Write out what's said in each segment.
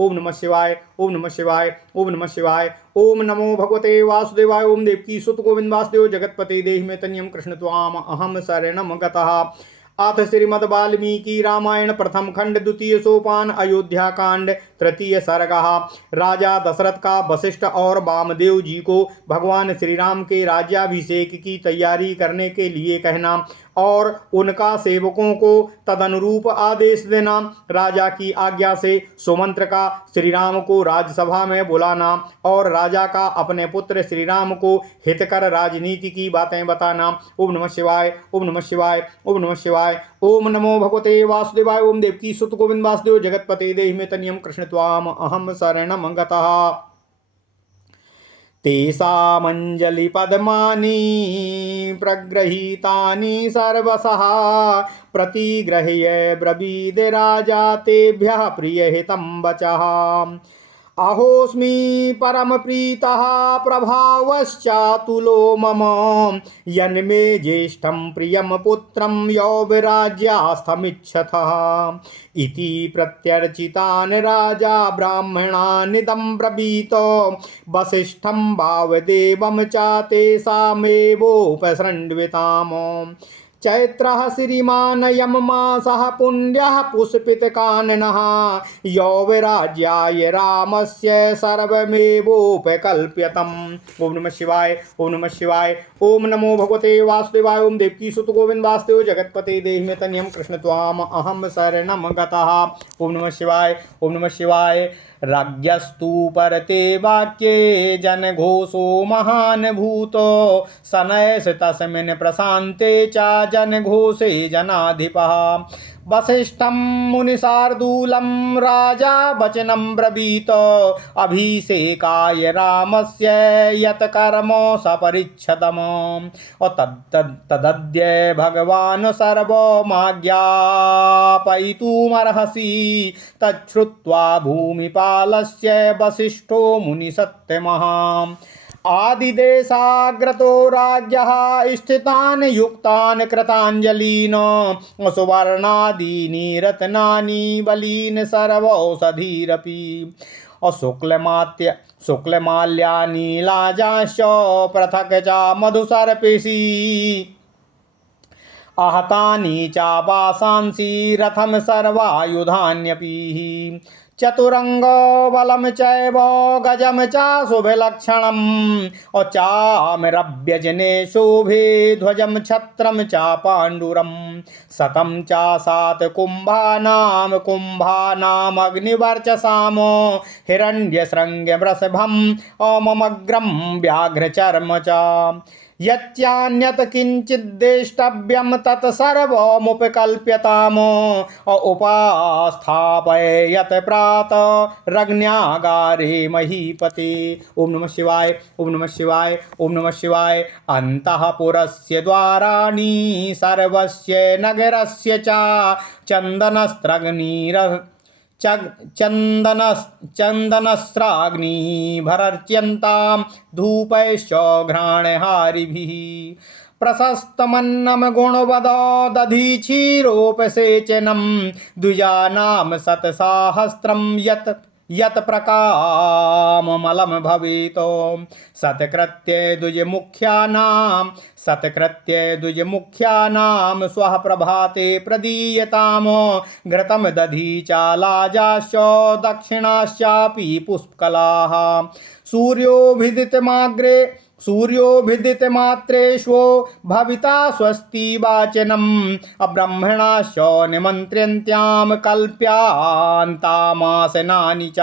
ओम नमः शिवाय, ओम नमः शिवाय, ओम नमः शिवाय। ओम नमो भगवते वासुदेवाय। ओम देवकी सुत गोविंद वासुदेव जगतपते देहि में तन्यम कृष्ण त्वाम अहम शरणम गतः। अथ श्रीमद् वाल्मीकि रामायण प्रथम खंड द्वितीय सोपान अयोध्या कांड तृतीय सर्ग। राजा दशरथ का वशिष्ठ और वामदेव जी को भगवान श्री राम के राज्याभिषेक की तैयारी करने के लिए कहना और उनका सेवकों को तदनुरूप आदेश देना। राजा की आज्ञा से सुमंत्र का श्री राम को राजसभा में बुलाना और राजा का अपने पुत्र श्री राम को हितकर राजनीति की बातें बताना। ओम नमः शिवाय, ओम नमः शिवाय, ओम नमः शिवाय। ओम नमो भगवते वासुदेवाय। ओम देवकी सुत गोविंद वासुदेव जगतपते देहि में तन्यम कृष्ण त्वाम अहम शरणम गतः। तेषामञ्जलि पद्मानि प्रगृहीतानि सर्वशः प्रतिगृह्य ब्रवीद राजा तेभ्यः प्रियहितं वचः। अहोस्मि परम प्रीतः प्रभावश्चातुलो मम यन्मे ज्येष्ठं प्रियं पुत्रं यौवराज्यास्थमिच्छतः इति प्रत्यर्चितान् राजा ब्राह्मणानिदं ब्रवीत वसिष्ठं वावदेवं च तेषामेवोपसृण्विताम्। चैत्रः श्रीमान् यममासः पुण्यः पुष्पितकाननः यौवराज्याय रामस्य सर्वमेवोपकल्प्यतम्। ओम नमः शिवाय, ओम नमः शिवाय। ओम नमो भगवते वासुदेवाय। ओम देवकी सुत गोविंद वासुदेव जगतपते देहि में तन्यम कृष्ण त्वाम अहम शरणम गतः। ओम नमः शिवाय, ओम नमः शिवाय। राज्ञस्तु परते वाक्ये जनघोषो महान् भूतो शनैः तस्मिन् प्रशान्ते च जनघोषे जनाधिपः। वसिष्ठं मुनिशार्दूलं राजा वचनं ब्रवीत अभिषेकाय रामस्य यत् कर्म सपरिच्छदम्। तदद्य भगवान् सर्वमाज्ञापयितुमर्हसि तच्छ्रुत्वा भूमिपालस्य वसिष्ठो मुनिसत्तमः। आदिदेशाग्रतो राज्ञः स्थितान् युक्तान् कृताञ्जलीन् सुवर्णादीनि रत्नानि बलीन् सर्वौषधीरपि शुक्लमाल्यानि लाजांश्च पृथक् च मधुसर्पिषि आहतानि चापासांसि रथं सर्वायुधान्यपि चतुरंग बलम चैव गजम च शुभलक्षणम् चामरव्यजने शोभे ध्वजम छत्रम च पाण्डुरम् शतं च सात कुंभानाम अग्निवर्चसाम हिरण्यशृङ्गवृषभम् अममग्रं व्याघ्रचर्म च यच्चान्यत् किञ्चिद्देष्टव्यं तत्सर्वमुपकल्प्यताम् उपास्थापयत् प्रातरग्न्यागारे महीपते। ओम नमः शिवाय, ओम नमः शिवाय, ओम नमः शिवाय। अन्तःपुरस्य द्वाराणि सर्वस्य नगरस्य च चन्दनस्राग्निभरर्च्यन्तां धूपैश्च घ्राणहारिभिः प्रशस्तमन्नं गुणवद दधीचीरोपसेचनं द्विजानां शतसाहस्रं यत् प्रकाममलं भवेत्। सत्कृत्य द्विजमुख्यानां स्वः प्रभाते प्रदीयताम् घृतं दधी चालाजाश्च दक्षिणाश्चापि पुष्पकलाः सूर्योभिदितमात्रेष्वो भविता स्वस्ति वाचनम् अब्रह्मणाश्च निमन्त्र्यन्त्यां कल्प्यान्तामासनानि च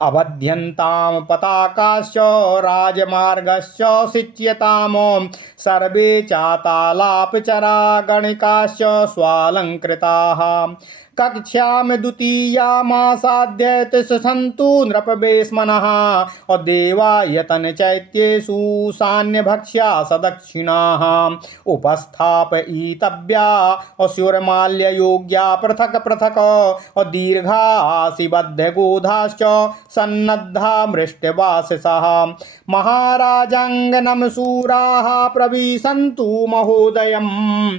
अवध्यन्तां पताकाश्च राजमार्गश्च सिच्यताम् सर्वे चातालापचरा गणिकाश्च स्वालङ्कृताः कक्ष्यां द्वितीयामासाद्य तिष्ठन्तु नृपवेश्मनः देवायतन चैत्येषु सान्यभक्ष्या सदक्षिणाः उपस्थापयितव्या अशूरमाल्ययोग्या पृथक् पृथक् दीर्घासिबद्धगोधाश्च सन्नद्धा मृष्टवासिसः महाराजाङ्गनं शूराः प्रविशन्तु महोदयम्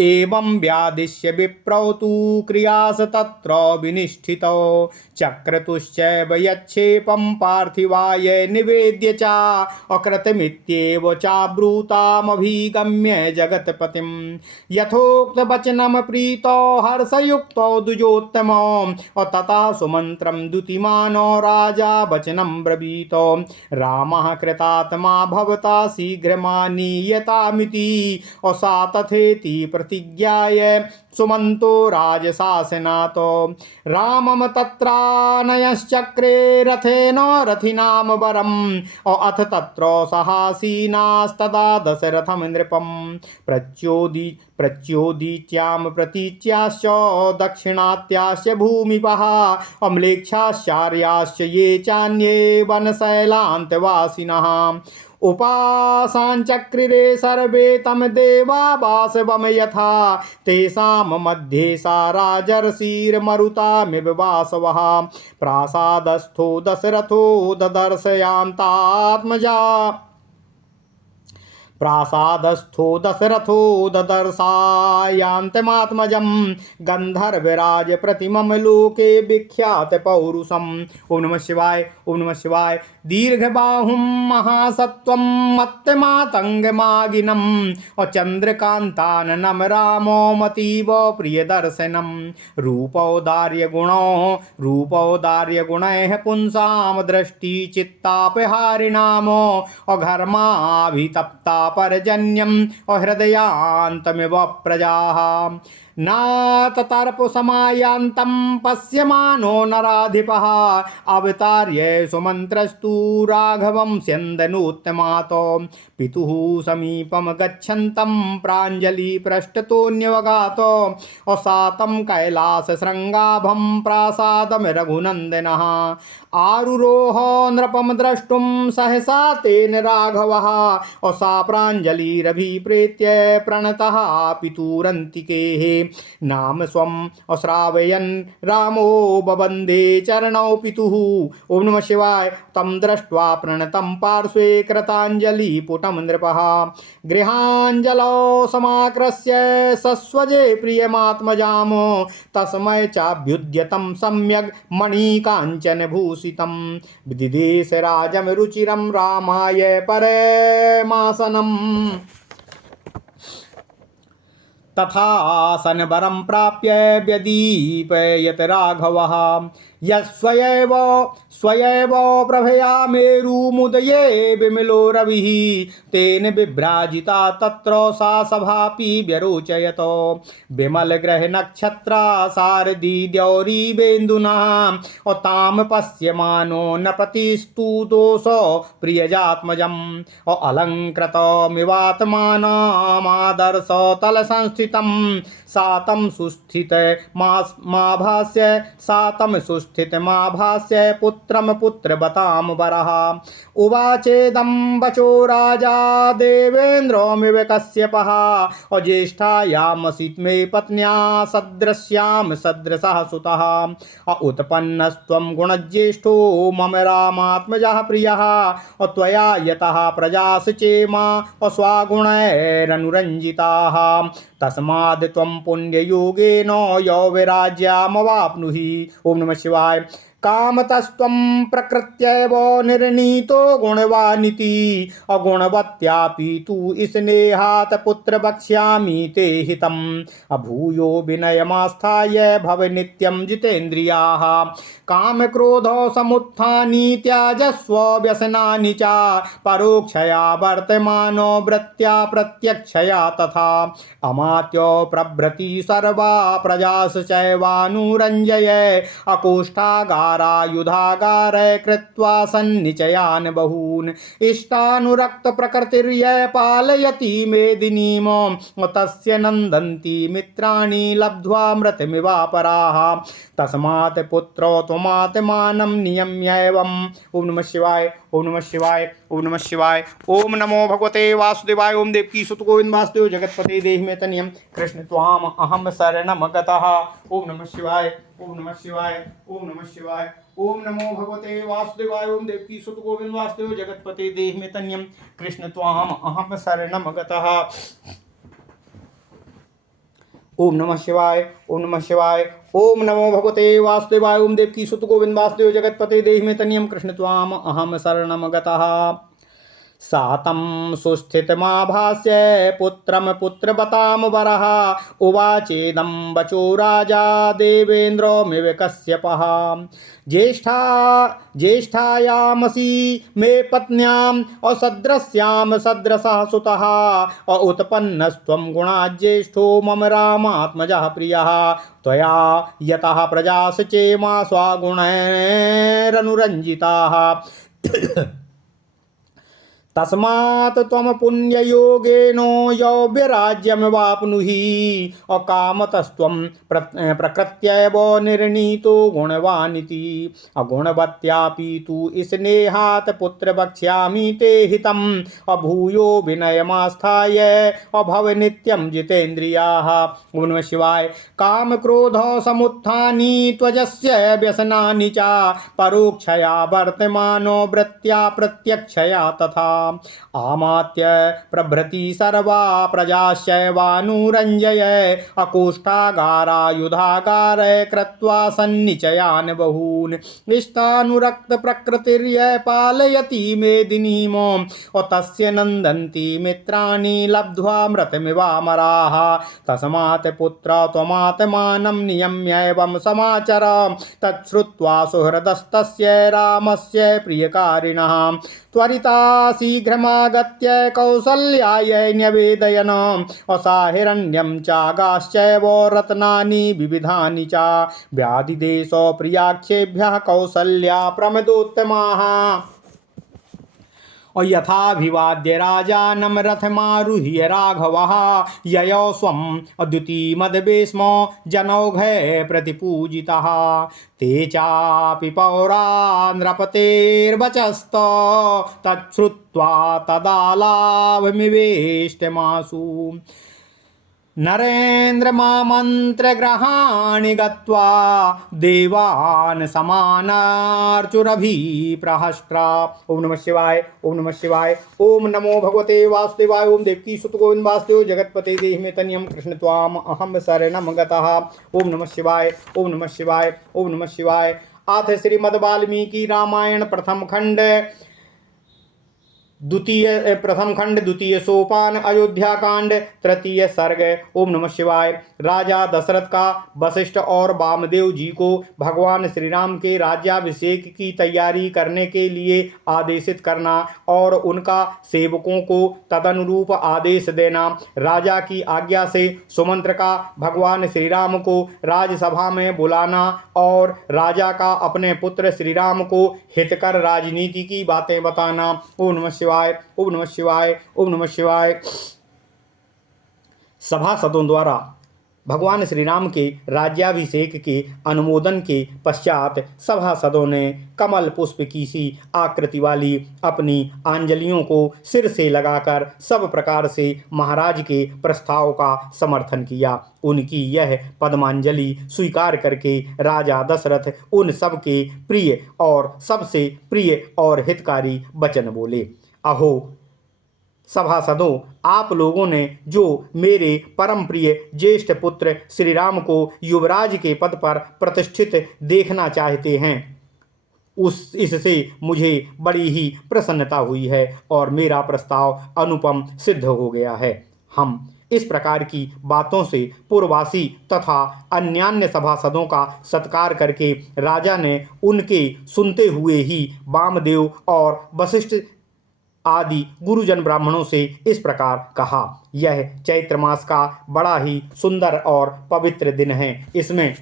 एवं व्यादिश्य विप्रौ तु क्रिया राजास तत्र विनिष्ठितो चक्रतुश्चैव यच्छेपं पार्थिवाय निवेद्य च अकृतमित्येव चाब्रूतामभिगम्य जगत्पतिं यथोक्तवचनं प्रीतो हर्षयुक्तो द्विजोत्तमो ततः सुमन्त्रं दुतिमानो राजा वचनं ब्रवीतो रामः कृतात्मा भवता शीघ्रमानीयतामिति सा तथेति प्रतिज्ञाय सुमन्तो राजशासनातो रामं तत्रानयश्चक्रे रथेन रथिनां वरम् अथ तत्र सहासीनास्तदा दशरथं नृपं प्रच्योदित्यां प्रतीच्याश्च दक्षिणात्याश्च भूमिपः अम्लेच्छाश्चार्याश्च ये चान्ये वनशैलान्तवासिनः उपासाञ्चक्रिरे सर्वे तं देवा वासवं यथा तेषां मध्ये सा राजर्षिर्मरुतामिव वासवः प्रासादस्थो दशरथो ददर्शयान्तात्मजा प्रासादस्थो दशरथो ददर्शायान्तमात्मजं गन्धर्वराज प्रतिमं लोके विख्यात पौरुषम्। ओम नमः शिवाय, ओम नमः शिवाय। दीर्घबाहुं महासत्वं मत्तमातंगमागिनं चंद्रकांताननं रामो मतीव प्रियदर्शनं रूपौदार्यगुणैः पुंसां दृष्टि चित्तापहारिणामो अघर्माभितप्ता परजन्यम हृदयान्तमिव प्रजाः नाततर्पसमायान्तं पश्यमानो नराधिपः अवतार्य सुमन्त्रस्तु राघवं स्यन्दनोत्तमातो पितुः समीपं गच्छन्तं प्राञ्जलि पृष्ठतोऽन्यवगातो असातं कैलासशृङ्गाभं प्रासादं रघुनन्दनः आरुरोह नृपं द्रष्टुं सहसा तेन राघवः असा प्राञ्जलिरभिप्रेत्य प्रणतः पितुरन्तिकेः नाम स्वम् अश्रावयन् रामो बबन्धे चरणौ पितुः। ओम नमः शिवाय। तं दृष्ट्वा प्रणतं पार्श्वे कृताञ्जलिपुटं नृपः गृहाञ्जलौ समाकृष्य सस्वजे प्रियमात्मजामो तस्मै चाभ्युद्यतं सम्यग् मणिकाञ्चनभूषितं विदिदेश राजं रुचिरं रामाय परमासनम् तथासनवरं प्राप्य व्यदीपयत् राघवः स्वयैव प्रभया मेरुमुदये विमलो रविः तेन विभ्राजिता तत्र सा सभापि व्यरोचयत विमलग्रहनक्षत्रा शारदी द्यौरीबेन्दुना तां पश्यमानो नपतिस्तुतोष प्रियजात्मजम् अलङ्कृतमिवात्मानमादर्श तलसंस्थितं सातं सुस्थितमाभास्य पुत्रं पुत्रवतां वरः उवाचेदं वचो राजा देवेन्द्रोमिव कश्यपः अज्येष्ठायामसि मे पत्न्या सदृश्यां सदृशः सुतः उत्पन्नस्त्वं गुणज्येष्ठो मम रामात्मजः प्रियः त्वया यतः प्रजास् चेमा अस्वागुणैरनुरञ्जिताः तस्माद् त्वं पुण्ययोगेन यौवराज्यमवाप्नुहि। ओम नमः शिवाय। कामतस्त्वं प्रकृत्यैव निर्णीतो गुणवानिति अगुणवत्यापि तु स्नेहात् पुत्र वक्ष्यामि ते हितम् अभूयो विनयमास्थाय भव नित्यं जितेन्द्रियाः कामक्रोध समुत्थानि त्यजस्व व्यसनानि च परोक्षया वर्तमानो वृत्त्या प्रत्यक्षया तथा अमात्यो प्रभृति सर्वा प्रजास् चैवानुरञ्जय अकोष्ठागारायुधागार कृत्वा सन्निचयान् बहून् इष्टानुरक्त प्रकृतिर्य पालयति मेदिनीम् तस्य नन्दन्ति मित्राणि लब्ध्वा मृतमिवापराः तस्मात् पुत्रो त्वमात्मानं नियम्यैवम्। ओम नमः शिवाय, ओम नमः शिवाय, ओम नमः शिवाय। ओम नमो भगवते वासुदेवाय। ओम देवकी सुत गोविंद वासुदेव जगतपते देहि मे तनियम कृष्ण त्वाम अहम शरणम गतः। ओम नमः शिवाय, ओम नमः शिवाय, ओम नमः शिवाय। ओम नमो भगवते वासुदेवाय। ओम देवकी सुत गोविंद वासुदेव जगतपते देहि मे तनियम कृष्ण त्वाम अहम शरणम गतः। ओम नमः शिवाय, ओम नमः शिवाय। ओम नमो भगवते वासुदेवाय। ओम देवकी सुत गोविंद वासुदेव जगतपते देहि मे तनियम कृष्ण त्वाम अहम शरणम गतः। सातं सुस्थितमाभास्य पुत्रं पुत्रवतां वरः उवाचेदं वचो राजा देवेन्द्रमिव कश्यपः। ज्येष्ठायामसि मे पत्न्याम् असदृश्यां सदृशः सुतः उत्पन्नस्त्वं गुणाज्येष्ठो मम रामात्मजः प्रियः त्वया यतः प्रजाश्च चेमा स्वगुणैरनुरञ्जिताः। तस्मात् त्वं पुण्ययोगेन यौव्यराज्यमवाप्नुहि अकामतस्त्वं प्रकृत्यैव निर्णीतो गुणवानिति अगुणवत्यापि तु स्नेहात् पुत्र वक्ष्यामि ते हितम् अभूयो विनयमास्थाय अभव नित्यं जितेन्द्रियाः। ओम नमः शिवाय। काम क्रोध समुत्थानि त्वजस्य व्यसनानि च परोक्षया वर्तमानो वृत्त्या प्रत्यक्षया तथा आमात्य प्रभृति सर्वा प्रजाश्चैवानुरञ्जय अकोष्ठागारायुधागार कृत्वा सन्निचयान् बहून् इष्टानुरक्त प्रकृतिर्य पालयति मेदिनीम् तस्य नन्दन्ति मित्राणि लब्ध्वा मृतमिवामराः। तस्मात् पुत्र त्वमात्मानं नियम्यैवं समाचर तच्छ्रुत्वा सुहृदस्तस्य रामस्य प्रियकारिणः त्वरिता शीघ्रमागत्य कौसल्यायै न्यवेदयन् असाहिरण्यं चागाश्चैव रत्नानि विविधानि च व्याधिदेशो प्रियाख्येभ्यः कौसल्या प्रमदोत्तमाः। और यथाभिवाद्य राजानं रथमारुह्य राघवः ययौ स्वं द्युतिमद्भीष्मो जनौघे प्रतिपूजितः ते चापि पौरा नृपतेर्वचस्त तच्छ्रुत्वा तदालाभमिवेष्टमासु नरेन्द्र मामन्त्रग्रहाणि गत्वा देवान् समानार्चुरभिप्रहष्ट्रा। ओम नमः शिवाय, ओम नमः शिवाय। ओम नमो भगवते वासुदेवाय। ओम देवकी सुत गोविंद वासुदेव जगतपते देहि मे तनियम कृष्ण त्वाम अहम शरणम गतः। ओम नमः शिवाय, ओम नमः शिवाय, ओम नमः शिवाय। आथ श्रीमद् वाल्मीकि रामायण प्रथम खंड द्वितीय सोपान अयोध्या कांड तृतीय सर्ग। ओम नमः शिवाय। राजा दशरथ का वशिष्ठ और वामदेव जी को भगवान श्री राम के राज्याभिषेक की तैयारी करने के लिए आदेशित करना और उनका सेवकों को तदनुरूप आदेश देना। राजा की आज्ञा से सुमंत्र का भगवान श्री राम को राजसभा में बुलाना और राजा का अपने पुत्र श्री राम को हितकर राजनीति की बातें बताना। ओम नमः शिवाय, ओम नमः शिवाय, ओम नमः शिवाय। सभासदों द्वारा भगवान श्री राम के राज्याभिषेक के अनुमोदन के पश्चात सभासदों ने कमल पुष्प की सी आकृति वाली अपनी अंजलियों को सिर से लगाकर सब प्रकार से महाराज के प्रस्ताव का समर्थन किया। उनकी यह पद्मांजलि स्वीकार करके राजा दशरथ उन सब के प्रिय और सबसे प्रिय और हितकारी वचन बोले। अहो सभासदों, आप लोगों ने जो मेरे परम प्रिय ज्येष्ठ पुत्र श्री राम को युवराज के पद पर प्रतिष्ठित देखना चाहते हैं, इससे मुझे बड़ी ही प्रसन्नता हुई है और मेरा प्रस्ताव अनुपम सिद्ध हो गया है। हम इस प्रकार की बातों से पूर्ववासी तथा अन्यान्य सभासदों का सत्कार करके राजा ने उनके सुनते हुए ही वामदेव और वशिष्ठ आदि गुरुजन ब्राह्मणों से इस प्रकार कहा। यह चैत्र मास का बड़ा ही सुंदर और पवित्र दिन है। इसमें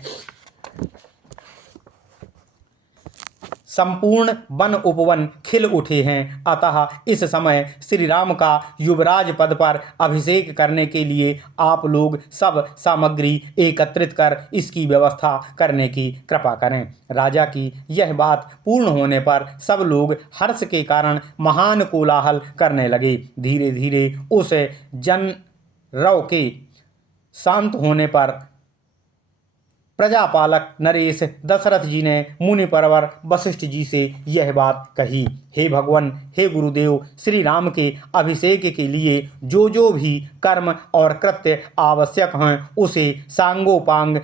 संपूर्ण वन उपवन खिल उठे हैं। अतः इस समय श्री राम का युवराज पद पर अभिषेक करने के लिए आप लोग सब सामग्री एकत्रित कर इसकी व्यवस्था करने की कृपा करें। राजा की यह बात पूर्ण होने पर सब लोग हर्ष के कारण महान कोलाहल करने लगे। धीरे धीरे उस जनरव के शांत होने पर प्रजापालक नरेश दशरथ जी ने मुनि परवर वशिष्ठ जी से यह बात कही। हे भगवान, हे गुरुदेव, श्री राम के अभिषेक के लिए जो भी कर्म और कृत्य आवश्यक हैं उसे सांगोपांग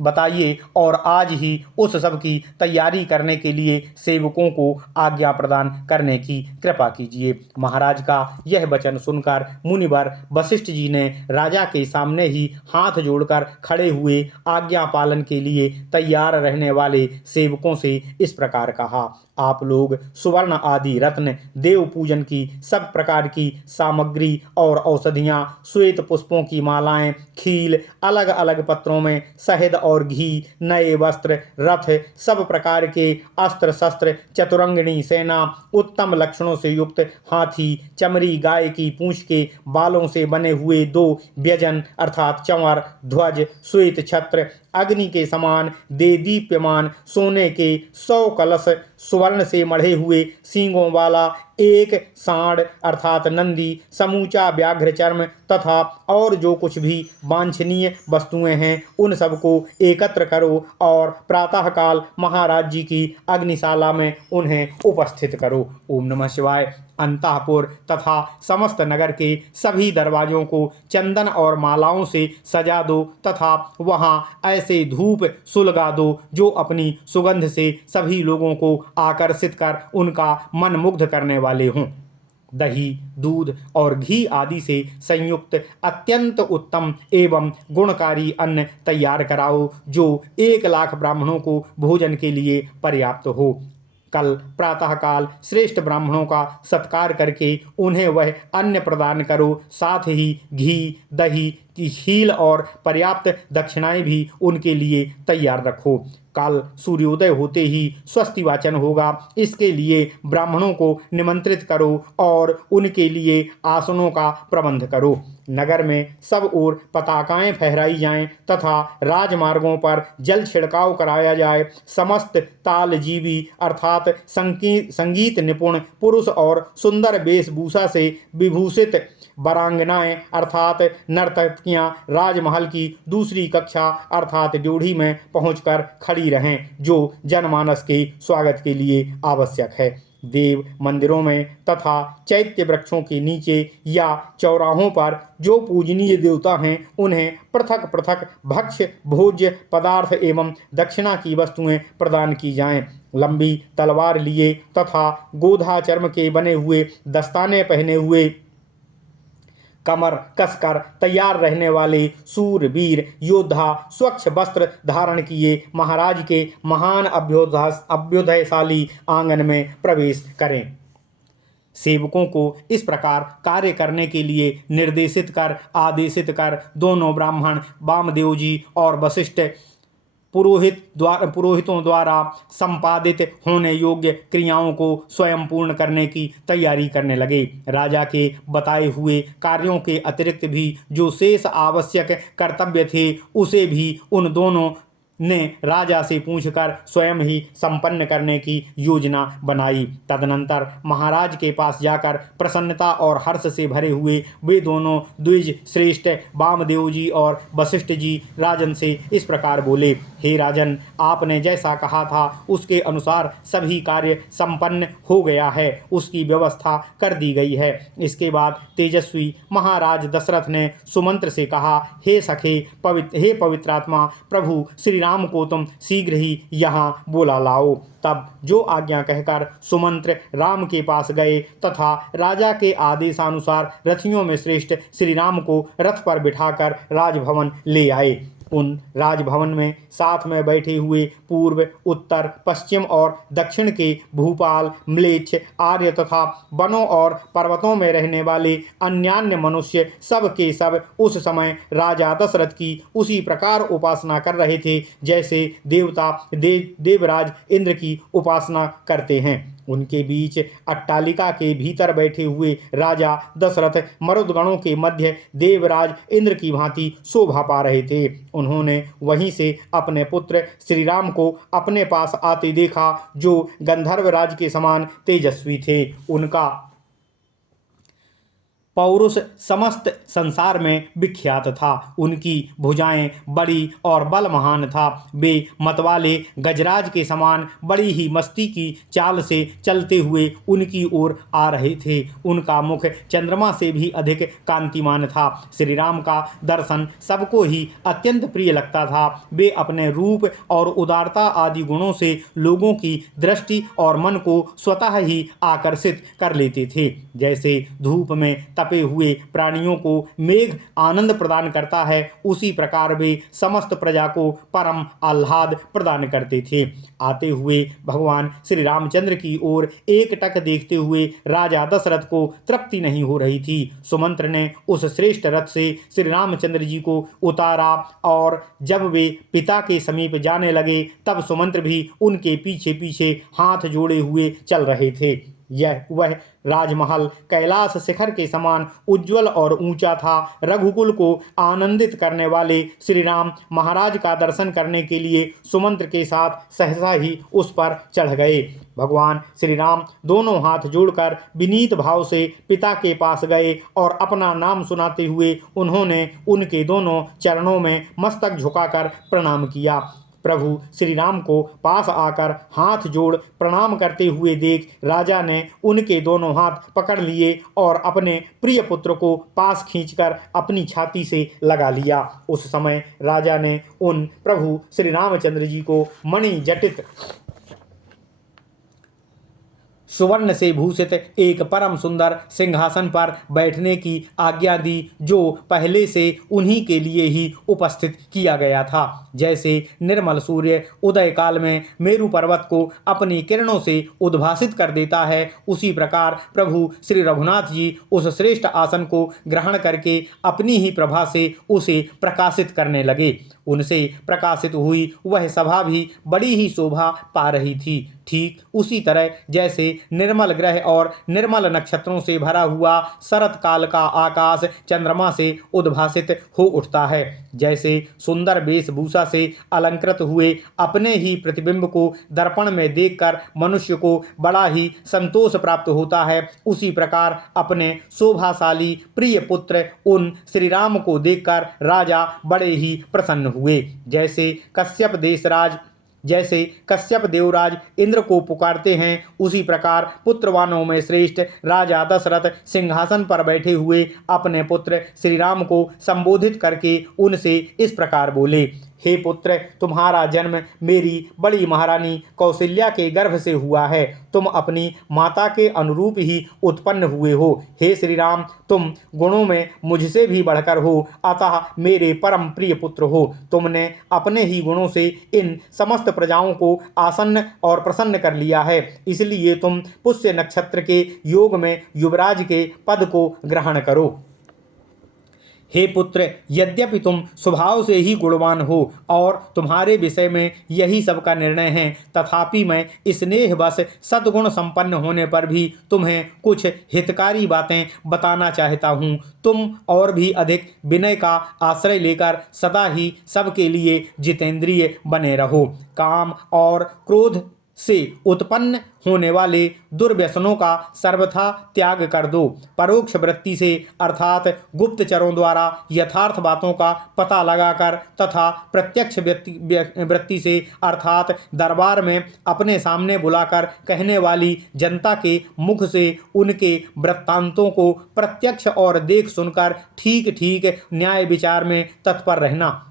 बताइए और आज ही उस सब की तैयारी करने के लिए सेवकों को आज्ञा प्रदान करने की कृपा कीजिए। महाराज का यह वचन सुनकर मुनिवर वशिष्ठ जी ने राजा के सामने ही हाथ जोड़कर खड़े हुए आज्ञा पालन के लिए तैयार रहने वाले सेवकों से इस प्रकार कहा। आप लोग सुवर्ण आदि रत्न, देव पूजन की सब प्रकार की सामग्री और औषधियाँ, श्वेत पुष्पों की मालाएं, खील, अलग अलग पत्रों में शहद और घी, नए वस्त्र, रथ, सब प्रकार के अस्त्र शस्त्र, चतुरंगिणी सेना, उत्तम लक्षणों से युक्त हाथी, चमड़ी गाय की पूंछ के बालों से बने हुए 2 व्यजन अर्थात चंवर, ध्वज, श्वेत छत्र, अग्नि के समान दे दीप्यमान सोने के 100 कलश, स्वर्ण से मढ़े हुए सींगों वाला 1 सांड अर्थात नंदी, समूचा व्याघ्र चर्म तथा और जो कुछ भी वांछनीय वस्तुएं हैं उन सबको एकत्र करो और प्रातःकाल महाराज जी की अग्निशाला में उन्हें उपस्थित करो। ओम नमः शिवाय। अंतःपुर तथा समस्त नगर के सभी दरवाजों को चंदन और मालाओं से सजा दो तथा वहां ऐसे धूप सुलगा दो जो अपनी सुगंध से सभी लोगों को आकर्षित कर उनका मन मुग्ध करने वाले हों। दही, दूध और घी आदि से संयुक्त अत्यंत उत्तम एवं गुणकारी अन्न तैयार कराओ जो 1 लाख ब्राह्मणों को भोजन के लिए पर्याप्त हो। कल प्रातःकाल श्रेष्ठ ब्राह्मणों का सत्कार करके उन्हें वह अन्न प्रदान करो। साथ ही घी, दही की खील और पर्याप्त दक्षिणाएं भी उनके लिए तैयार रखो। कल सूर्योदय होते ही स्वस्ति वाचन होगा, इसके लिए ब्राह्मणों को निमंत्रित करो और उनके लिए आसनों का प्रबंध करो। नगर में सब ओर पताकाएं फहराई जाएं तथा राजमार्गों पर जल छिड़काव कराया जाए। समस्त तालजीवी अर्थात संगीत निपुण पुरुष और सुंदर वेशभूषा से विभूषित वरांगनाएं अर्थात नर्तकियां राजमहल की दूसरी कक्षा अर्थात ड्योढ़ी में पहुंचकर खड़ी रहें जो जनमानस के स्वागत के लिए आवश्यक है। देव मंदिरों में तथा चैत्य वृक्षों के नीचे या चौराहों पर जो पूजनीय देवता हैं उन्हें पृथक पृथक भक्ष्य भोज्य पदार्थ एवं दक्षिणा की वस्तुएं प्रदान की जाएं। लंबी तलवार लिए तथा गोधा चर्म के बने हुए दस्ताने पहने हुए कमर कसकर तैयार रहने वाले सूरवीर योद्धा स्वच्छ वस्त्र धारण किए महाराज के महान अभ्युदयशाली आंगन में प्रवेश करें। सेवकों को इस प्रकार कार्य करने के लिए निर्देशित कर आदेशित कर दोनों ब्राह्मण वामदेव जी और वशिष्ठ पुरोहितों द्वारा संपादित होने योग्य क्रियाओं को स्वयं पूर्ण करने की तैयारी करने लगे। राजा के बताए हुए कार्यों के अतिरिक्त भी जो शेष आवश्यक कर्तव्य थे उसे भी उन दोनों ने राजा से पूछकर स्वयं ही संपन्न करने की योजना बनाई। तदनंतर महाराज के पास जाकर प्रसन्नता और हर्ष से भरे हुए वे दोनों द्विज श्रेष्ठ वामदेव जी और वशिष्ठ जी राजन से इस प्रकार बोले। हे राजन, आपने जैसा कहा था उसके अनुसार सभी कार्य संपन्न हो गया है, उसकी व्यवस्था कर दी गई है। इसके बाद तेजस्वी महाराज दशरथ ने सुमंत्र से कहा, हे सखे हे पवित्रात्मा, प्रभु श्री राम को तुम शीघ्र ही यहाँ बुला लाओ। तब जो आज्ञा कहकर सुमंत्र राम के पास गए तथा राजा के आदेशानुसार रथियों में श्रेष्ठ श्री राम को रथ पर बिठाकर राजभवन ले आए। उन राजभवन में साथ में बैठे हुए पूर्व, उत्तर, पश्चिम और दक्षिण के भूपाल, म्लेच्छ, आर्य तथा वनों और पर्वतों में रहने वाले अन्यान्य मनुष्य सब के सब उस समय राजा दशरथ की उसी प्रकार उपासना कर रहे थे जैसे देवता देवराज इंद्र की उपासना करते हैं। उनके बीच अट्टालिका के भीतर बैठे हुए राजा दशरथ मरुदगणों के मध्य देवराज इंद्र की भांति शोभा पा रहे थे। उन्होंने वहीं से अपने पुत्र श्री राम को अपने पास आते देखा जो गंधर्व राज के समान तेजस्वी थे। उनका पौरुष समस्त संसार में विख्यात था। उनकी भुजाएं बड़ी और बल महान था। वे मतवाले गजराज के समान बड़ी ही मस्ती की चाल से चलते हुए उनकी ओर आ रहे थे। उनका मुख चंद्रमा से भी अधिक कांतिमान था। श्री राम का दर्शन सबको ही अत्यंत प्रिय लगता था। वे अपने रूप और उदारता आदि गुणों से लोगों की दृष्टि और मन को स्वतः ही आकर्षित कर लेते थे। जैसे धूप में तपे हुए प्राणियों को मेघ आनंद प्रदान करता है, उसी प्रकार वे समस्त प्रजा को परम आह्लाद प्रदान करते थे। आते हुए भगवान श्री रामचंद्र की ओर एकटक देखते हुए राजा दशरथ को तृप्ति नहीं हो रही थी। सुमंत्र ने उस श्रेष्ठ रथ से श्री रामचंद्र जी को उतारा और जब वे पिता के समीप जाने लगे तब सुमंत्र भी उनके पीछे पीछे हाथ जोड़े हुए चल रहे थे। वह राजमहल कैलाश शिखर के समान उज्ज्वल और ऊंचा था। रघुकुल को आनंदित करने वाले श्री राम महाराज का दर्शन करने के लिए सुमंत्र के साथ सहसा ही उस पर चढ़ गए। भगवान श्री राम दोनों हाथ जोड़कर विनीत भाव से पिता के पास गए और अपना नाम सुनाते हुए उन्होंने उनके दोनों चरणों में मस्तक झुकाकर प्रणाम किया। प्रभु श्री राम को पास आकर हाथ जोड़ प्रणाम करते हुए देख राजा ने उनके दोनों हाथ पकड़ लिए और अपने प्रिय पुत्र को पास खींचकर अपनी छाती से लगा लिया। उस समय राजा ने उन प्रभु श्री रामचंद्र जी को मणि जटित सुवर्ण से भूषित एक परम सुंदर सिंहासन पर बैठने की आज्ञा दी, जो पहले से उन्हीं के लिए ही उपस्थित किया गया था। जैसे निर्मल सूर्य उदय काल में मेरु पर्वत को अपनी किरणों से उद्भासित कर देता है, उसी प्रकार प्रभु श्री रघुनाथ जी उस श्रेष्ठ आसन को ग्रहण करके अपनी ही प्रभा से उसे प्रकाशित करने लगे। उनसे प्रकाशित हुई वह सभा भी बड़ी ही शोभा पा रही थी। ठीक उसी तरह जैसे निर्मल ग्रह और निर्मल नक्षत्रों से भरा हुआ शरत काल का आकाश चंद्रमा से उद्भासित हो उठता है। जैसे सुंदर वेशभूषा से अलंकृत हुए अपने ही प्रतिबिंब को दर्पण में देखकर मनुष्य को बड़ा ही संतोष प्राप्त होता है, उसी प्रकार अपने शोभाशाली प्रिय पुत्र उन श्री राम को देखकर राजा बड़े ही प्रसन्न हुए। जैसे कश्यप देवराज इंद्र को पुकारते हैं, उसी प्रकार पुत्रवानों में श्रेष्ठ राजा दशरथ सिंहासन पर बैठे हुए अपने पुत्र श्री राम को संबोधित करके उनसे इस प्रकार बोले। हे पुत्र, तुम्हारा जन्म मेरी बड़ी महारानी कौशल्या के गर्भ से हुआ है। तुम अपनी माता के अनुरूप ही उत्पन्न हुए हो। हे श्री राम, तुम गुणों में मुझसे भी बढ़कर हो, अतः मेरे परम प्रिय पुत्र हो। तुमने अपने ही गुणों से इन समस्त प्रजाओं को आसन्न और प्रसन्न कर लिया है, इसलिए तुम पुष्य नक्षत्र के योग में युवराज के पद को ग्रहण करो। हे पुत्र, यद्यपि तुम स्वभाव से ही गुणवान हो और तुम्हारे विषय में यही सबका निर्णय है, तथापि मैं स्नेहवश सद्गुण संपन्न होने पर भी तुम्हें कुछ हितकारी बातें बताना चाहता हूँ। तुम और भी अधिक विनय का आश्रय लेकर सदा ही सबके लिए जितेंद्रिय बने रहो। काम और क्रोध से उत्पन्न होने वाले दुर्व्यसनों का सर्वथा त्याग कर दो। परोक्ष वृत्ति से अर्थात गुप्तचरों द्वारा यथार्थ बातों का पता लगाकर तथा प्रत्यक्ष वृत्ति से अर्थात दरबार में अपने सामने बुलाकर कहने वाली जनता के मुख से उनके वृत्तांतों को प्रत्यक्ष और देख सुनकर ठीक ठीक न्याय विचार में तत्पर रहना।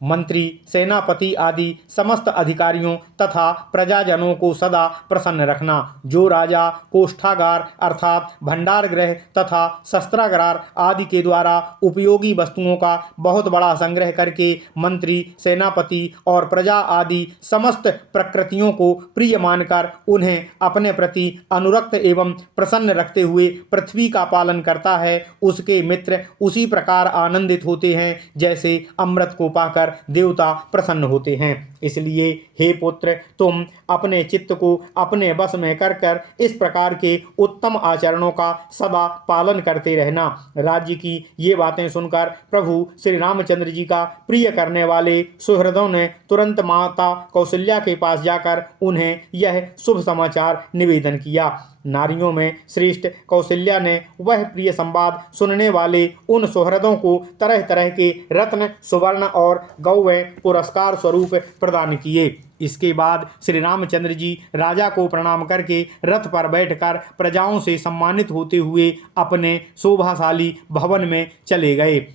मंत्री, सेनापति आदि समस्त अधिकारियों तथा प्रजाजनों को सदा प्रसन्न रखना। जो राजा कोष्ठागार अर्थात भंडार गृह तथा शस्त्रागार आदि के द्वारा उपयोगी वस्तुओं का बहुत बड़ा संग्रह करके मंत्री, सेनापति और प्रजा आदि समस्त प्रकृतियों को प्रिय मानकर उन्हें अपने प्रति अनुरक्त एवं प्रसन्न रखते हुए पृथ्वी का पालन करता है, उसके मित्र उसी प्रकार आनंदित होते हैं जैसे अमृत को पाकर देवता प्रसन्न होते हैं। इसलिए हे पुत्र, तुम अपने चित्त को अपने वश में कर कर इस प्रकार के उत्तम आचरणों का सदा पालन करते रहना। राज्य की ये बातें सुनकर प्रभु श्री रामचंद्र जी का प्रिय करने वाले सुहृदों ने तुरंत माता कौशल्या के पास जाकर उन्हें यह शुभ समाचार निवेदन किया। नारियों में श्रेष्ठ कौशल्या ने वह प्रिय संवाद सुनने वाले उन सुहृदों को तरह तरह के रत्न, सुवर्ण और गौवें पुरस्कार स्वरूप प्रदान किए। इसके बाद श्री रामचंद्र जी राजा को प्रणाम करके रथ पर बैठकर प्रजाओं से सम्मानित होते हुए अपने शोभाशाली भवन में चले गए।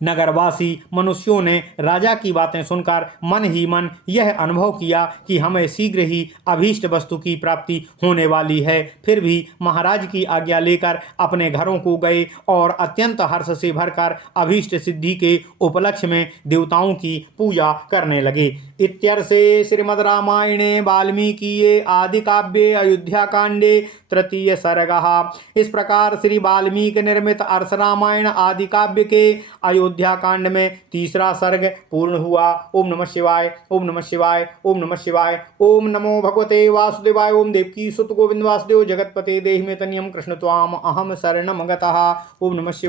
नगरवासी मनुष्यों ने राजा की बातें सुनकर मन ही मन यह अनुभव किया कि हमें शीघ्र ही अभीष्ट वस्तु की प्राप्ति होने वाली है। फिर भी महाराज की आज्ञा लेकर अपने घरों को गए और अत्यंत हर्ष से भरकर अभीष्ट सिद्धि के उपलक्ष्य में देवताओं की पूजा करने लगे। इत्यर्थे श्रीमद् रामायणे वाल्मीकिये आदि काव्ये अयोध्या कांडे तृतीय सर्गः। इस प्रकार श्री वाल्मीकि निर्मित अर्थ रामायण आदि काव्य के अयोध्या कांड में तीसरा सर्ग पूर्ण हुआ। ओम नमः शिवाय, ओम नमः शिवाय, ओम नमः शिवाय। ओम नमो भगवते वासुदेवाय। ओम देवकी सुत गोविंद वासुदेव जगतपते देहि मे तनयम कृष्ण त्वाम अहम शरणम गतः। ओम नमः शिवाय।